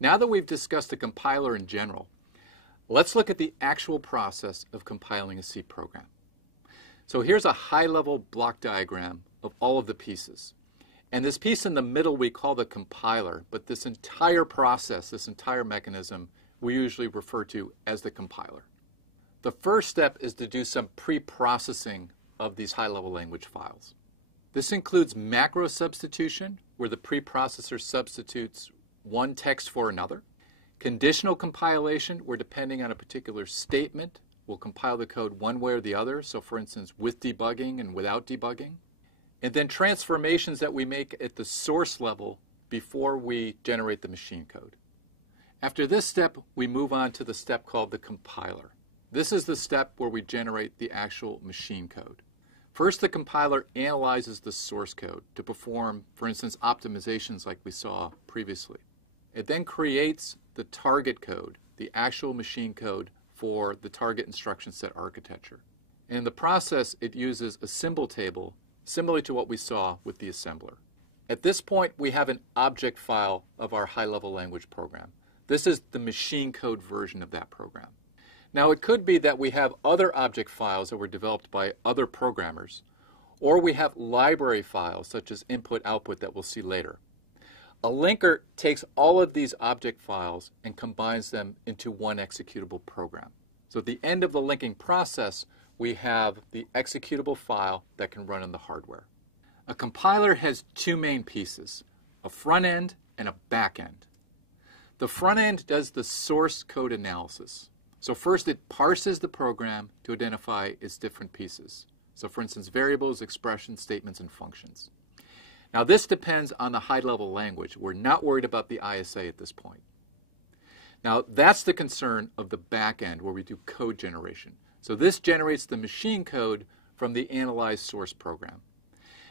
Now that we've discussed the compiler in general, let's look at the actual process of compiling a C program. So here's a high-level block diagram of all of the pieces. And this piece in the middle we call the compiler, but this entire process, this entire mechanism, we usually refer to as the compiler. The first step is to do some pre-processing of these high-level language files. This includes macro substitution, where the preprocessor substitutes one text for another. Conditional compilation, where depending on a particular statement, we'll compile the code one way or the other. So for instance, with debugging and without debugging. And then transformations that we make at the source level before we generate the machine code. After this step, we move on to the step called the compiler. This is the step where we generate the actual machine code. First, the compiler analyzes the source code to perform, for instance, optimizations like we saw previously. It then creates the target code, the actual machine code for the target instruction set architecture. And in the process, it uses a symbol table similar to what we saw with the assembler. At this point, we have an object file of our high-level language program. This is the machine code version of that program. Now, it could be that we have other object files that were developed by other programmers, or we have library files such as input-output that we'll see later. A linker takes all of these object files and combines them into one executable program. So at the end of the linking process, we have the executable file that can run on the hardware. A compiler has two main pieces, a front end and a back end. The front end does the source code analysis. So first it parses the program to identify its different pieces. So for instance, variables, expressions, statements, and functions. Now this depends on the high-level language. We're not worried about the ISA at this point. Now that's the concern of the back end where we do code generation. So this generates the machine code from the analyzed source program.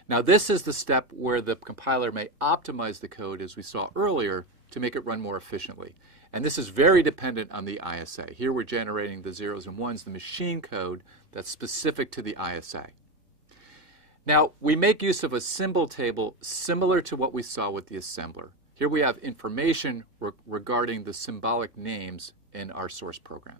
Now this is the step where the compiler may optimize the code, as we saw earlier, to make it run more efficiently. And this is very dependent on the ISA. Here we're generating the zeros and ones, the machine code that's specific to the ISA. Now, we make use of a symbol table similar to what we saw with the assembler. Here we have information regarding the symbolic names in our source program.